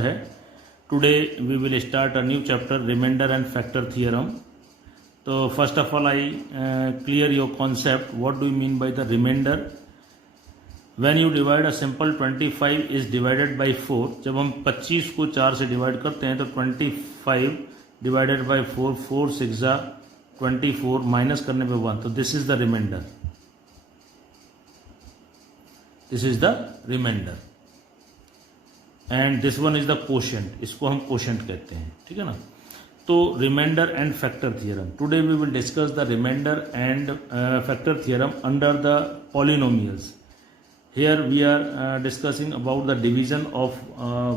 है। Today we will start a new chapter remainder and factor theorem. तो first of all I clear your concept, what do you mean by the remainder. When you divide a simple 25 is divided by 4, जब हम 25 को 4 से divide करते हैं तो 25 divided by 4, 4 6 24 minus करने पे 1, तो this is the remainder, this is the remainder and this one is the quotient, इसको हम कोशेंट कहते हैं, ठीक है ना। तो remainder and factor theorem, today we will discuss the remainder and factor theorem under the polynomials. Here we are discussing about the division of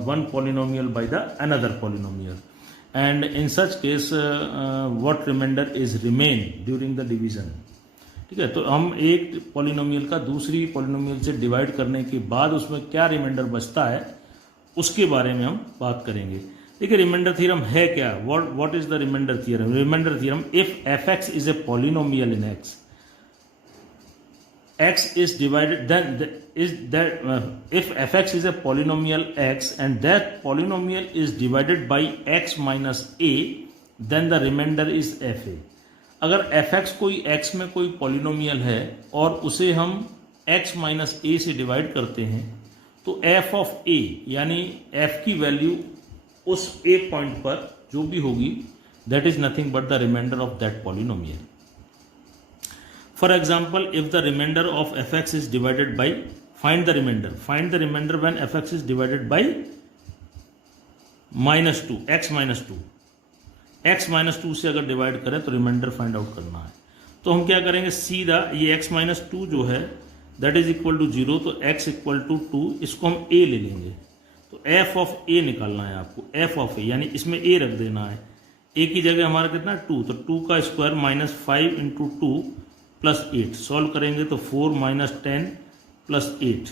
one polynomial by the another polynomial, and in such case what remainder is remain during the division। ठीक है, तो हम एक polynomial का दूसरी polynomial से divide करने के बाद उसमें क्या रिमाइंडर बचता है उसके बारे में हम बात करेंगे। देखिए रिमाइंडर थ्योरम है क्या, what is the remainder theorem. Remainder theorem, if fx is a polynomial in x is divided, if fx is a polynomial x and that polynomial is divided by x minus a, then the remainder is fa। अगर fx कोई x में कोई polynomial है और उसे हम x minus a से divide करते हैं तो f of a यानी f की वैल्यू उस a पॉइंट पर जो भी होगी that is nothing but the remainder of that polynomial। For example, if the remainder of fx is divided by, find the remainder when fx is divided by minus 2, x minus 2, x minus 2 से अगर divide करें तो reminder find out करना है। तो हम क्या करेंगे, सीधा ये x minus 2 जो है दैट इज इक्वल टू 0, तो x इक्वल टू 2, इसको हम a ले लेंगे। तो f of a निकालना है आपको, f of a यानी इसमें a रख देना है। a की जगह हमारा कितना 2, तो 2 का square minus 5 into 2 plus 8, solve करेंगे तो 4 माइनस 10 प्लस 8,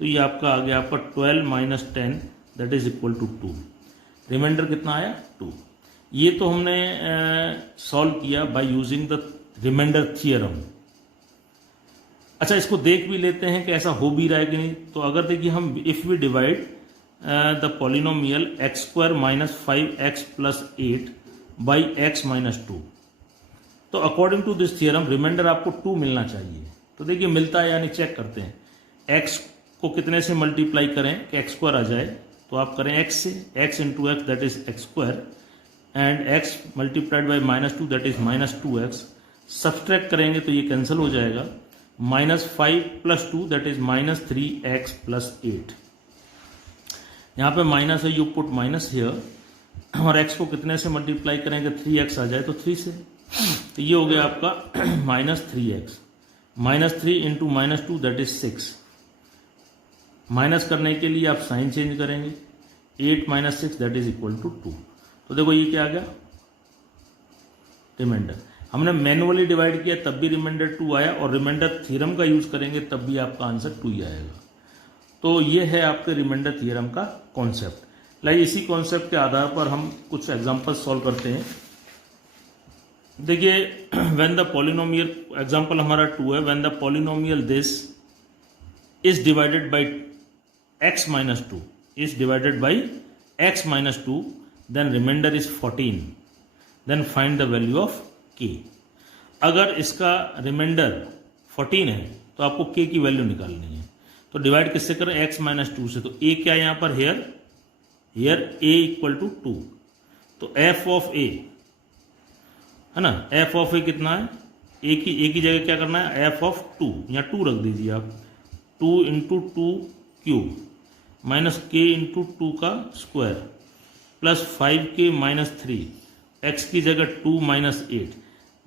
तो ये आपका आ गया आपका 12 minus 10 that is equal to 2। Remainder कितना आया 2। ये तो हमने सॉल्व किया by using the remainder theorem. अच्छा, इसको देख भी लेते हैं कि ऐसा हो भी रहा है कि नहीं। तो अगर देखिए हम if we divide the polynomial x square minus 5x plus 8 by x minus 2, तो according to this theorem remainder आपको 2 मिलना चाहिए। तो देखिए मिलता है यानी चेक करते हैं, x को कितने से मल्टीप्लाई करें कि x स्क्वायर आ जाए, तो आप करें x से, x into x that is x square and x multiplied by minus 2 that is minus 2x। Subtract करेंगे तो ये कैंसिल हो जाएगा, minus 5 plus 2 that is minus 3x plus 8। यहाँ पे माइनस है, यू पुट माइनस हियर, और x को कितने से मल्टीप्लाई करेंगे 3x आ जाए तो 3 से, तो ये हो गया आपका minus 3x, minus 3 into minus 2 that is 6। Minus करने के लिए आप साइन चेंज करेंगे, 8 minus 6 that is equal to 2। तो देखो ये क्या आ गया रिमाइंडर। हमने मैनुअली डिवाइड किया तब भी रिमाइंडर 2 आया, और रिमाइंडर थ्योरम का यूज करेंगे तब भी आपका आंसर 2 ही आएगा। तो ये है आपके रिमाइंडर थ्योरम का कॉन्सेप्ट। लाइक इसी कॉन्सेप्ट के आधार पर हम कुछ एग्जाम्पल सॉल्व करते हैं। देखिए व्हेन द पॉलिनोमियल, एग्जांपल हमारा 2 है, when the polynomial this is divided by x minus 2 is divided by x minus 2, then remainder is 14, then find the value of k। अगर इसका रिमाइंडर 14 है तो आपको k की वैल्यू निकालनी है। तो डिवाइड किससे करें, x माइनस 2 से, तो a क्या है यहाँ पर, हेयर a इक्वल टू 2, तो f ऑफ a है ना, f ऑफ a कितना है, a की जगह क्या करना है, f ऑफ 2, यहाँ 2 रख दीजिए आप, 2 into 2 cube minus k into 2 का square plus 5k minus 3, x की जगह 2 minus 8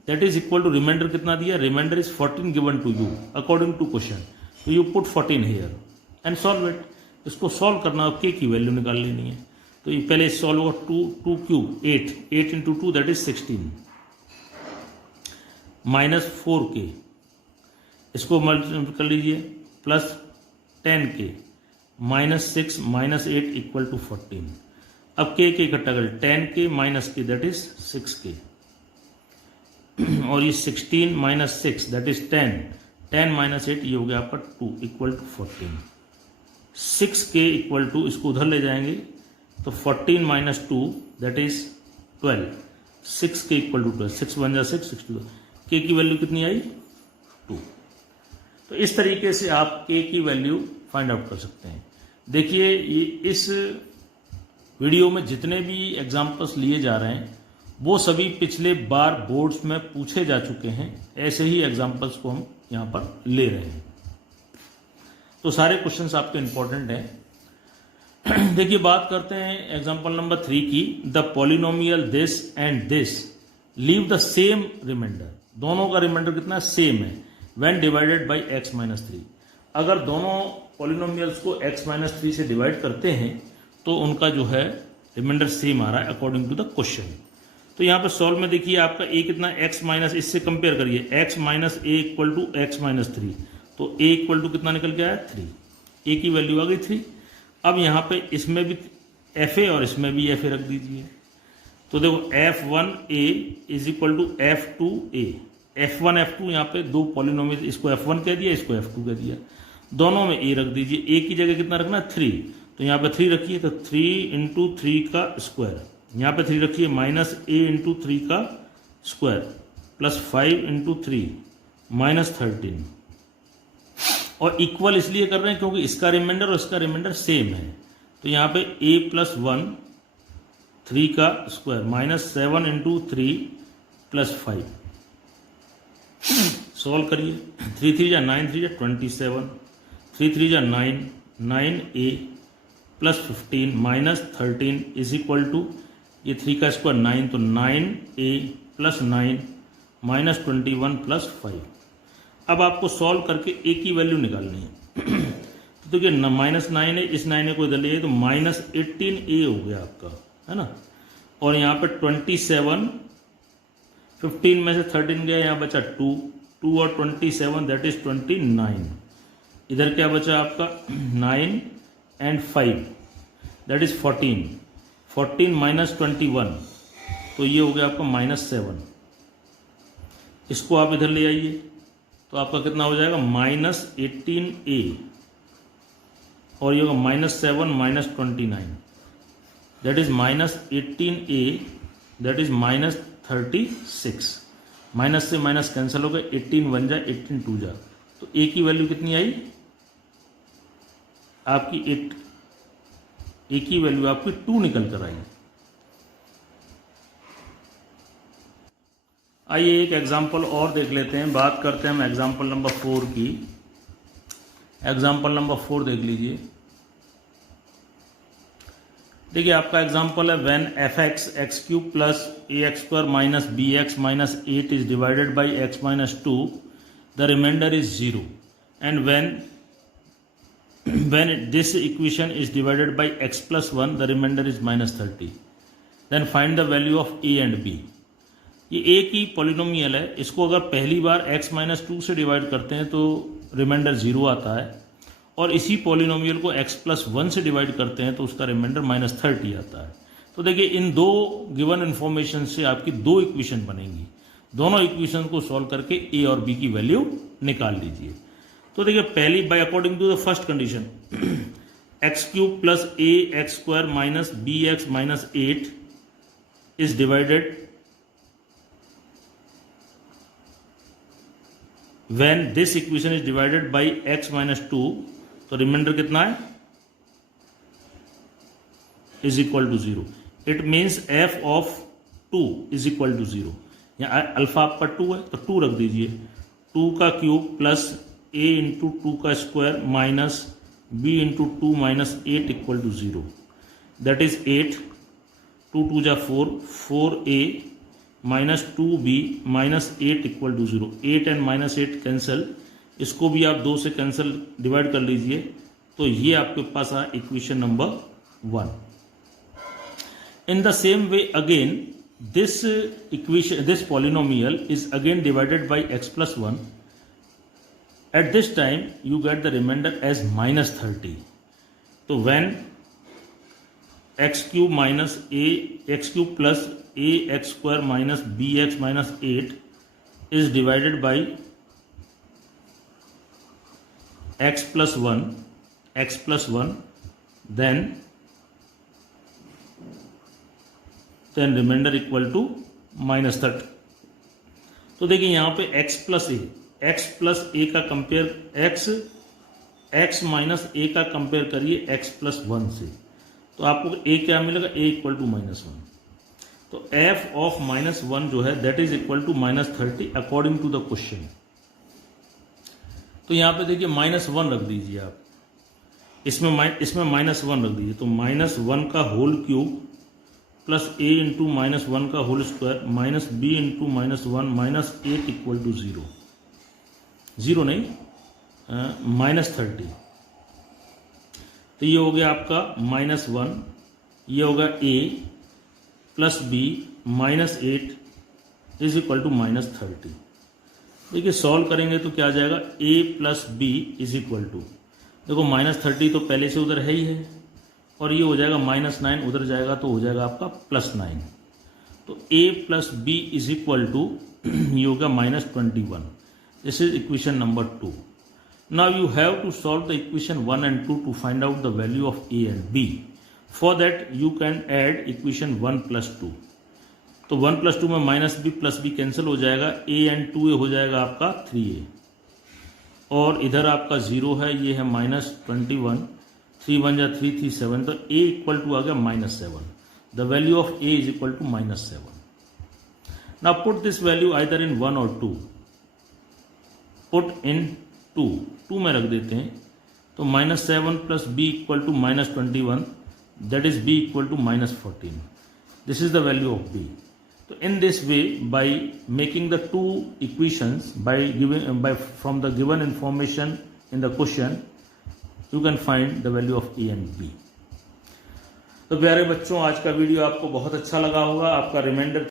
that is equal to, remainder कितना दिया, remainder is 14 given to you according to question, तो you put 14 here and solve it. इसको सॉल्व करना है, k की वैल्यू निकाल लेनी है। तो ये पहले सॉल्व होगा, 2 cube 8 into 2 that is 16 minus 4k, इसको मल्टीप्लाई कर लीजिए, plus 10k minus 6 minus 8 equal to 14। अब k इकट्ठा करें, 10k minus k that is 6k, और ये 16 माइनस 6 दैट इज 10, 10 माइनस 8 ये हो गया आपका 2 equal to 14। 6k equal to, इसको उधर ले जाएंगे तो 14 माइनस 2 दैट इज 12, 6 के इक्वल टू 12, 6 1 जा 6, 62, के की वैल्यू कितनी आई 2। तो इस तरीके से आप के की वैल्यू फाइंड आउट कर सकते हैं। देखिए ये इस वीडियो में जितने भी एग्जाम्पल्स लिए जा रहे हैं वो सभी पिछले बार बोर्ड्स में पूछे जा चुके हैं, ऐसे ही एग्जाम्पल्स को हम यहाँ पर ले रहे हैं। तो सारे क्वेश्चंस आपके इंपॉर्टेंट हैं। देखिए बात करते हैं एग्जाम्पल नंबर 3 की। The polynomial this and this leave the same remainder, दोनों का रिमाइंडर कितना सेम है when divided by x minus 3। अगर दोनों पॉलिनोमियल्स को x माइनस 3 से डिवाइड करते हैं तो उनका जो है रिमाइंडर सेम आ रहा है अकॉर्डिंग टू द क्वेश्चन। तो यहाँ पर सॉल्व में देखिए आपका a कितना x माइनस, इससे कंपेयर करिए x minus a equal to x minus 3, तो a इक्वल टू कितना निकल के आया 3, a की वैल्यू आ गई 3। अब यहाँ पे इसमें भी fa और इसमें भी fa रख दीजिए, तो देखो f1a is equal to f2a, f1 f2 यहाँ पे दो पॉलिनोमियल, इसको f1 कह दिया, इसको f2 कह दिया, दोनों में a रख दीजिए। a की जगह कितना रखना 3, तो यहाँ पे 3 रखिए, तो 3 इंटू 3 का स्क्वायर, यहाँ पे 3 रखिए, माइनस a इंटू 3 का स्क्वायर प्लस 5 इंटू 3 माइनस 13, और इक्वल इसलिए कर रहे हैं क्योंकि इसका रिमाइंडर और इसका रिमाइंडर सेम है। तो यहाँ पे a प्लस 1 3 का square minus 7 into 3 plus 5, solve करिए। 3 3 जा 9, 3 जा 27, 3 3 जा 9, 9a plus 15 minus 13 is equal to, ये 3 का स्क्वायर 9, तो 9a प्लस 9 माइनस 21 प्लस 5। अब आपको सॉल्व करके a की वैल्यू निकालनी है। तो देखिए माइनस 9 है, इस 9 को इधर ले तो माइनस 18a हो गया आपका, है ना। और यहाँ पे 27, 15 में से 13 गया, यहाँ बचा 2, 2 और 27 दैट इज 29। इधर क्या बचा आपका 9 एंड 5 दैट इज 14, 14 माइनस 21, तो ये हो गया आपका माइनस 7। इसको आप इधर ले आइए तो आपका कितना हो जाएगा माइनस 18a, और ये होगा minus 7 minus 29 that is minus 18a that is minus 36। Minus से माइनस कैंसिल हो गया, 18 1 जा 18 2 जा, तो a की वैल्यू कितनी आई आपकी 8, a की वैल्यू आपकी 2 निकल कर आई। आइए एक एग्जाम्पल और देख लेते हैं। बात करते हैं हम एग्जाम्पल नंबर 4 की। एग्जाम्पल नंबर 4 देख लीजिए। देखिए आपका एग्जाम्पल है when fx x cube plus ax square minus bx minus 8 is divided by x minus 2, the remainder is 0, and when this equation is divided by x plus 1, the remainder is minus 30. Then find the value of a and b. ये a की polynomial है, इसको अगर पहली बार x minus 2 से divide करते हैं तो रिमाइंडर 0 आता है, और इसी पॉलिनोमियल को x प्लस 1 से डिवाइड करते हैं तो उसका रिमाइंडर माइनस 30 आता है। तो देखिए इन दो गिवन इन्फॉर्मेशन से आपकी दो इक्वेशन बनेंगी, दोनों इक्वेशन को सॉल्व करके a और b की वैल्यू निकाल लीजिए। तो देखिए पहली by according to the first condition x cube plus a x square minus b x minus 8 is divided when this equation is divided by x minus 2, तो रिमाइंडर कितना है is equal to 0। It means f of 2 is equal to 0। यहाँ alpha आपका 2 है तो 2 रख दीजिए, 2 का क्यूब प्लस a इंटू 2 का square minus b into 2 minus 8 equal to 0, that is 8, 2 2 जा 4, 4a minus 2b minus 8 equal to 0। 8 and minus 8 cancel, इसको भी आप 2 से कैंसिल डिवाइड कर लीजिए, तो ये आपके पास आ equation number 1। In the same way again this equation, this polynomial is again divided by x plus 1। At this time you get the remainder as minus 30. So when x cube minus a x cube plus a x square minus bx minus 8 is divided by x plus 1, then then remainder equal to -30। तो देखिए यहाँ पे x plus ए का compare x minus ए का compare करिए x plus 1 से, तो आपको a क्या मिलेगा, a इक्वल टू -1। तो f ऑफ -1 जो है that is equal to -30 according to the question. तो यहाँ पे देखिए -1 रख दीजिए आप, इसमें -1 रख दीजिए, तो -1 का whole cube plus a into -1 का whole square minus b into -1 minus 8 equal to 0 नहीं -30। तो ये हो गया आपका -1, ये होगा a plus b minus 8 is equal to -30। देखिए सॉल्व करेंगे तो क्या आ जाएगा, a plus b is equal to, देखो -30 तो पहले से उधर है ही है, और ये हो जाएगा -9 उधर जाएगा तो हो जाएगा आपका +9। तो a plus b is equal to ये होगा -21। This is equation number 2। Now you have to solve the equation 1 and 2 to find out the value of a and b। For that you can add equation 1 + 2। तो 1 + 2 में -b + b cancel हो जाएगा, a and 2a हो जाएगा आपका 3a, और इधर आपका 0 है, ये है -21, 3 1 जा 3 3 7, तो a इक्वल टू आ गया -7। The value of a is equal to -7। Now put this value either in 1 और 2। पुट इन 2 में रख देते हैं, तो -7 + b equal to -21, that is b equal to -14। This is the value of b। तो in this way, by making the two equations from the given information in the question, you can find the value of a and b। तो प्यारे बच्चों, आज का video आपको बहुत अच्छा लगा होगा। आपका रिमाइंडर